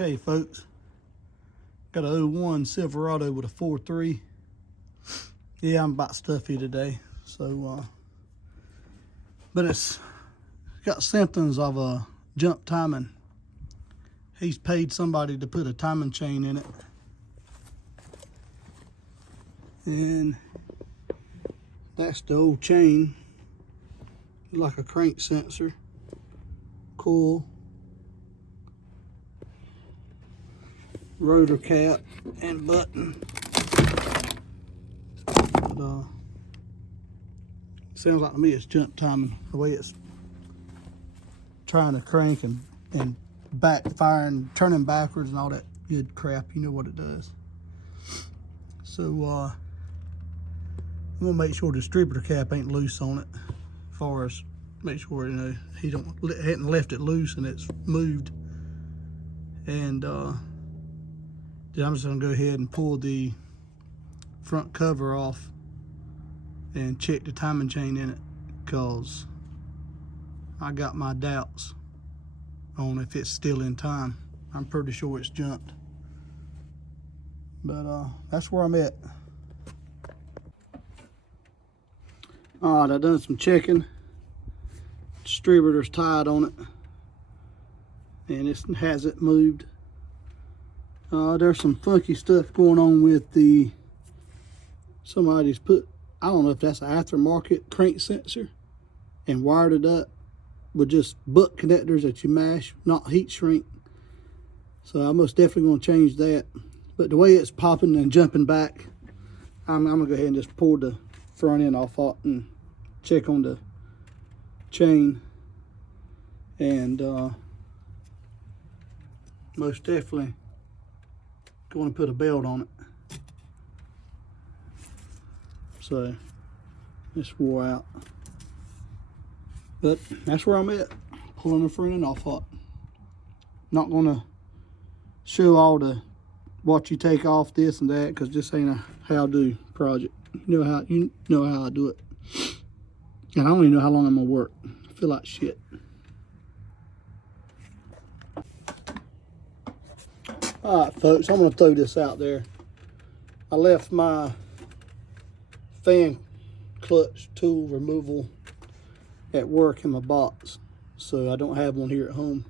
Okay, folks, got a 01 Silverado with a 4.3. Yeah, I'm about stuffy today, so but it's got symptoms of a jump timing. He's paid somebody to put a timing chain in it, and that's the old chain, like a crank sensor, coil, rotor cap, and button. But sounds like to me it's jump timing, the way it's trying to crank and backfiring, turning backwards and all that good crap. You know what it does. So I'm gonna make sure the distributor cap ain't loose on it, as far as make sure, you know, he hadn't left it loose and it's moved. And then I'm just gonna go ahead and pull the front cover off and check the timing chain in it, because I got my doubts on if it's still in time. I'm pretty sure it's jumped, but that's where I'm at. All right, I done some checking. Distributor's tied on it, and it hasn't moved. There's some funky stuff going on with somebody's put, I don't know if that's an aftermarket crank sensor, and wired it up with just butt connectors that you mash, not heat shrink. So I'm most definitely gonna change that. But the way it's popping and jumping back, I'm gonna go ahead and just pull the front end off it and check on the chain, and most definitely going to put a belt on it. So it's wore out, but that's where I'm at, pulling the front end off it. Not gonna show all the what you take off, this and that, because this ain't a how-do project. You know how I do it, and I don't even know how long I'm gonna work. I feel like shit. All right, folks, I'm gonna throw this out there. I left my fan clutch tool removal at work in my box, so I don't have one here at home.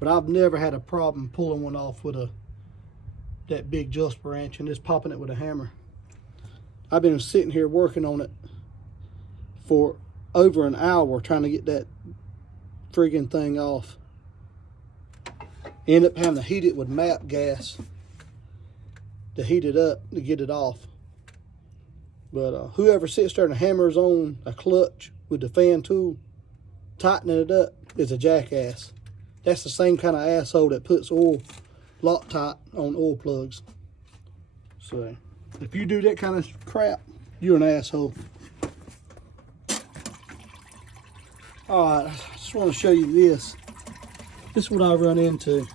But I've never had a problem pulling one off with that big Jusper wrench and just popping it with a hammer. I've been sitting here working on it for over an hour trying to get that friggin' thing off. End up having to heat it with MAP gas to heat it up to get it off. But whoever sits there and hammers on a clutch with the fan tool, tightening it up, is a jackass. That's the same kind of asshole that puts oil Loctite on oil plugs. So if you do that kind of crap, you're an asshole. All right, I just want to show you this. This is what I run into.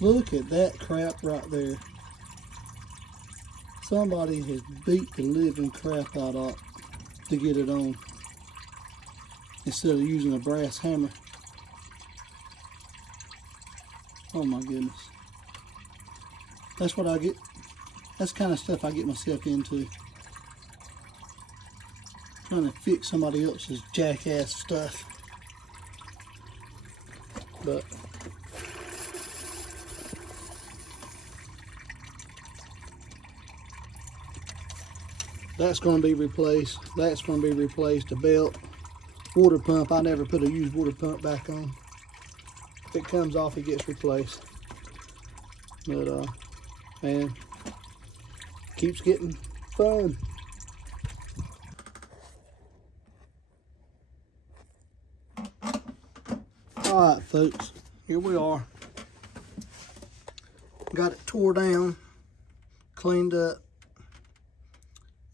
Look at that crap right there. Somebody has beat the living crap out of it to get it on, instead of using a brass hammer. Oh my goodness. That's what I get. That's the kind of stuff I get myself into. Trying to fix somebody else's jackass stuff. But that's going to be replaced. That's going to be replaced. The belt, water pump. I never put a used water pump back on. If it comes off, it gets replaced. But man, keeps getting fun. All right, folks, here we are. Got it tore down, cleaned up,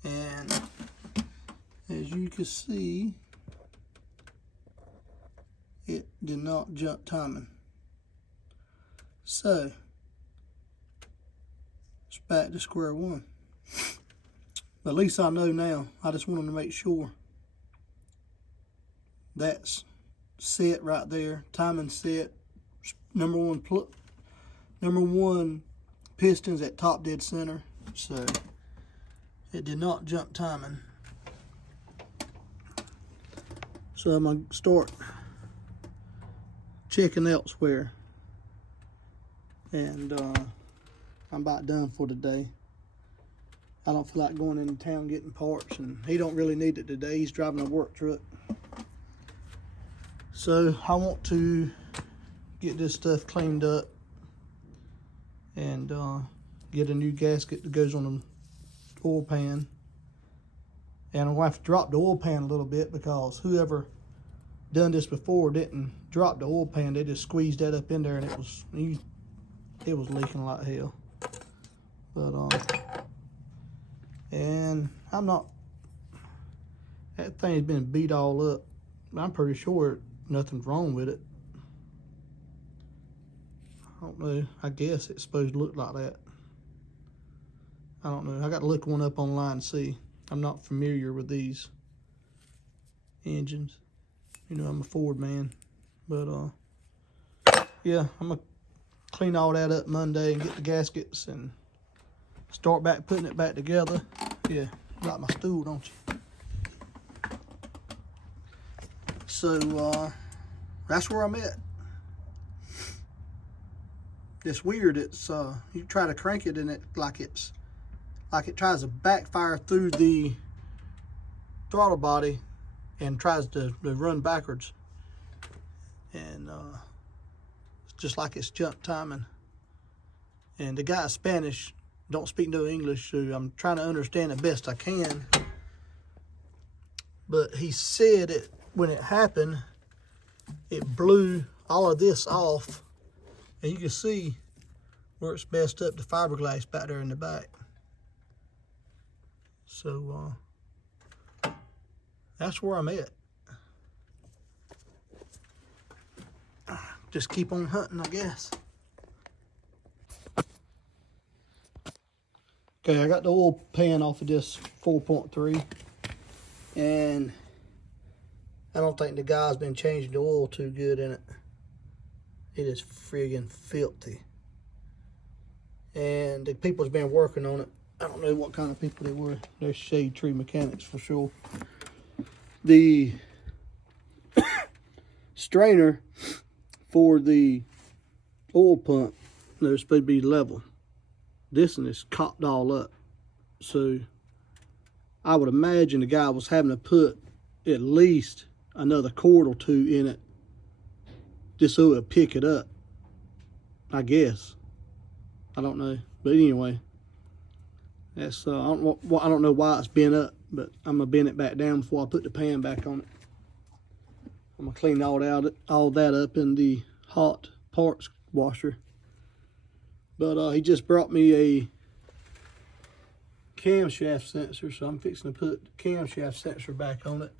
and as you can see, it did not jump timing. So it's back to square one. But at least I know now. I just wanted to make sure that's set right there, timing set, number one number 1 pistons at top dead center, so it did not jump timing. So I'm gonna start checking elsewhere, and I'm about done for today. I don't feel like going into town getting parts, and he don't really need it today. He's driving a work truck. So I want to get this stuff cleaned up and get a new gasket that goes on the oil pan. And I'm going to have to drop the oil pan a little bit, because whoever done this before didn't drop the oil pan. They just squeezed that up in there, and it was leaking like hell. But and I'm not, that thing's been beat all up. I'm pretty sure nothing's wrong with it. I don't know. I guess it's supposed to look like that. I don't know. I got to look one up online and see. I'm not familiar with these engines. You know, I'm a Ford man. But yeah, I'm gonna clean all that up Monday and get the gaskets and start back putting it back together. Yeah, you like my stool, don't you? So that's where I'm at. It's weird. It's you try to crank it and it it tries to backfire through the throttle body and tries to run backwards, and it's just like it's jump timing. And the guy's Spanish, don't speak no English, so I'm trying to understand it best I can. But he said it, when it happened, it blew all of this off, and you can see where it's messed up the fiberglass back there in the back. So that's where I'm at. Just keep on hunting, I guess. Okay, I got the oil pan off of this 4.3, and I don't think the guy's been changing the oil too good in it. It is friggin' filthy. And the people's been working on it. I don't know what kind of people they were. They're shade tree mechanics for sure. The strainer for the oil pump, they're supposed to be level. This one is cocked all up. So I would imagine the guy was having to put at least another cord or 2 in it just so it would pick it up, I guess. I don't know. But anyway, that's I don't know why it's bent up, but I'm gonna bend it back down before I put the pan back on it. I'm gonna clean all that up in the hot parts washer. But he just brought me a camshaft sensor, so I'm fixing to put the camshaft sensor back on it,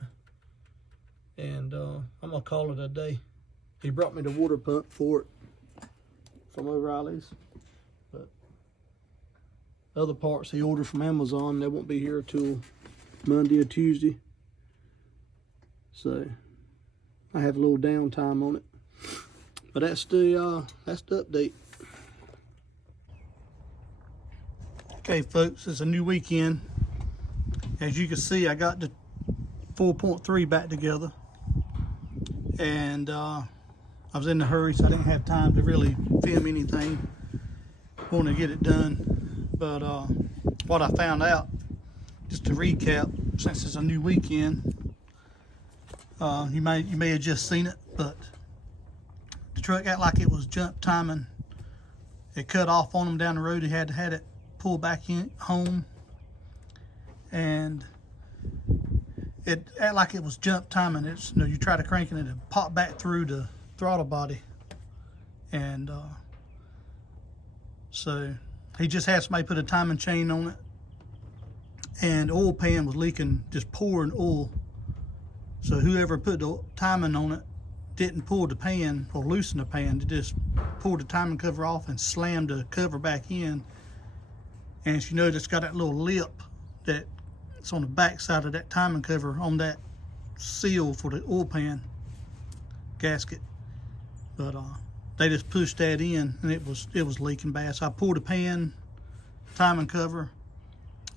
and I'm gonna call it a day. He brought me the water pump for it from O'Reilly's, but other parts he ordered from Amazon, they won't be here till Monday or Tuesday. So I have a little downtime on it. But that's the update. Okay, folks, it's a new weekend. As you can see, I got the 4.3 back together, and I was in a hurry, so I didn't have time to really film anything. Want to get it done, but what I found out, just to recap, since it's a new weekend, you may have just seen it, but the truck acted like it was jump timing. It cut off on him down the road. He had it pull back in home, and it acted like it was jump timing. It's, you know, you try to crank it and it pop back through the throttle body, and so he just had somebody put a timing chain on it, and the oil pan was leaking, just pouring oil. So whoever put the timing on it didn't pull the pan or loosen the pan. They just pulled the timing cover off and slammed the cover back in. And as you know, it's got that little lip that's on the back side of that timing cover on that seal for the oil pan gasket. But they just pushed that in, and it was leaking bad. So I pulled a pan, timing cover,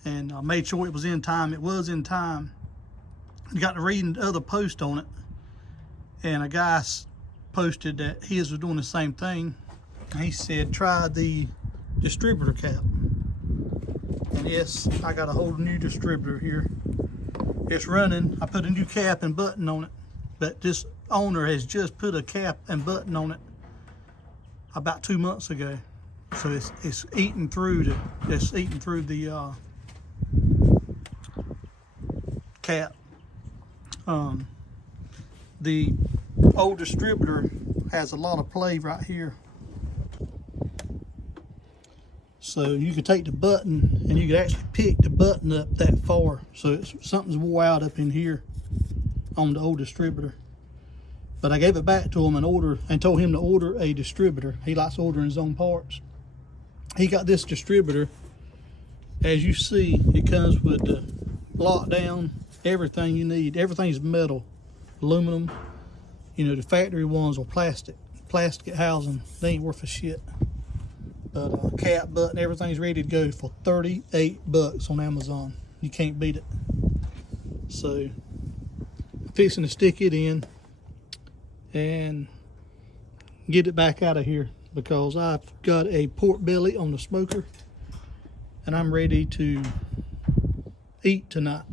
and I made sure it was in time. It was in time. I got to reading the other post on it, and a guy posted that his was doing the same thing. He said, try the distributor cap. And yes, I got a whole new distributor here. It's running. I put a new cap and button on it, but this owner has just put a cap and button on it about 2 months ago. So it's eating through the cap. The old distributor has a lot of play right here. So you could take the button and you could actually pick the button up that far. So something's wore out up in here on the old distributor. But I gave it back to him and told him to order a distributor. He likes ordering his own parts. He got this distributor. As you see, it comes with the lockdown, everything you need. Everything's metal, aluminum. You know, the factory ones are plastic housing. They ain't worth a shit. But cap, button, everything's ready to go for $38 on Amazon. You can't beat it. So I'm fixing to stick it in and get it back out of here, because I've got a pork belly on the smoker and I'm ready to eat tonight.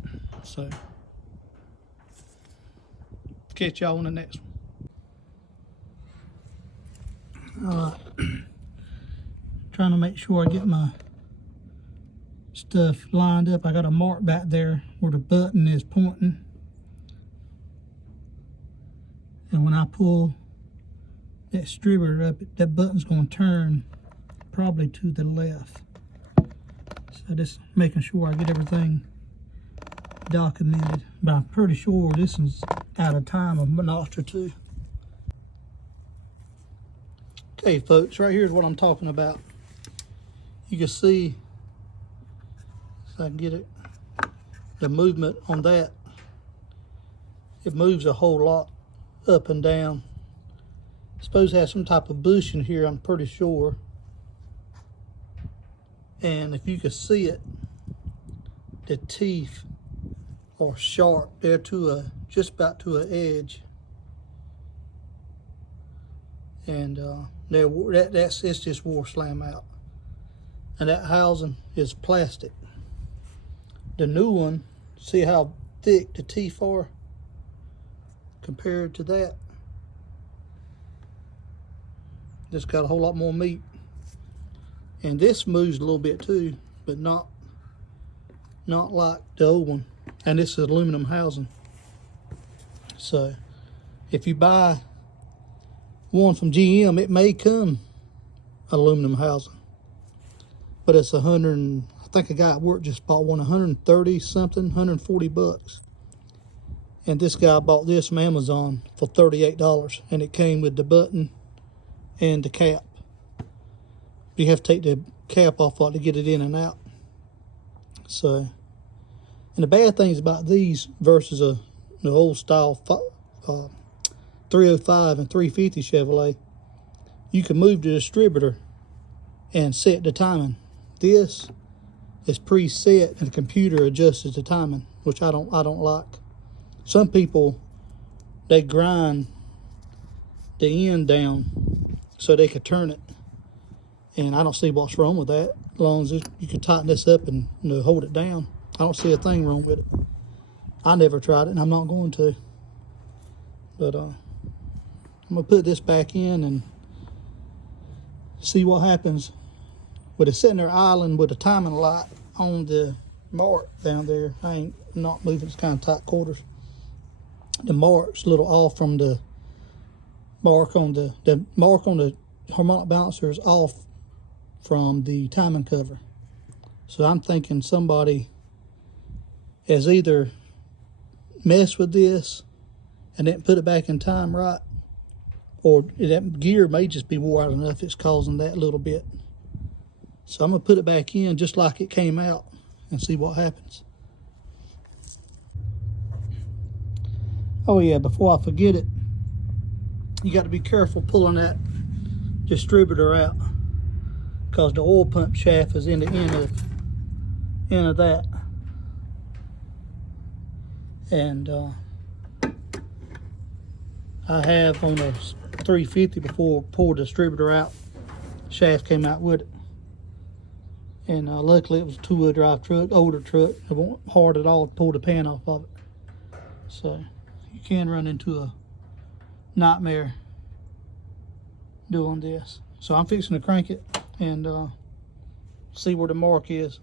So catch y'all on the next one. Trying to make sure I get my stuff lined up. I got a mark back there where the button is pointing. And when I pull that distributor up, that button's going to turn probably to the left. So just making sure I get everything documented. But I'm pretty sure this is out of time, a notch or two. Okay, folks, right here is what I'm talking about. You can see, if I can get it, the movement on that. It moves a whole lot up and down. It's supposed to have some type of bushing here, I'm pretty sure. And if you can see it, the teeth are sharp. They're to just about to an edge. And it's just wore slam out. And that housing is plastic. The new one, see how thick the teeth are compared to that? Just got a whole lot more meat. And this moves a little bit too, but not like the old one. And this is aluminum housing. So if you buy one from GM, it may come aluminum housing. But it's I think a guy at work just bought one, 130 something, $140. And this guy bought this from Amazon for $38, and it came with the button and the cap. You have to take the cap off to get it in and out. So, and the bad things about these versus the old style 305 and 350 Chevrolet, you can move the distributor and set the timing. This is preset and the computer adjusts the timing, which I don't like. Some people, they grind the end down so they could turn it, and I don't see what's wrong with that. As long as you can tighten this up and hold it down, I don't see a thing wrong with it. I never tried it, and I'm not going to. But I'm gonna put this back in and see what happens. With it sitting there idling with a timing light on the mark down there, I ain't not moving. It's kind of tight quarters. The mark's a little off from the mark on the harmonic balancer is off from the timing cover. So I'm thinking somebody has either messed with this and didn't put it back in time right, or that gear may just be wore out enough it's causing that little bit. So I'm gonna put it back in just like it came out and see what happens. Oh yeah, before I forget it, you got to be careful pulling that distributor out, because the oil pump shaft is in the end of that. And I have on a 350 before pulled the distributor out, shaft came out with it. And luckily it was a 2-wheel drive truck, older truck. It wasn't hard at all to pull the pan off of it. So you can run into a nightmare doing this. So I'm fixing to crank it and see where the mark is.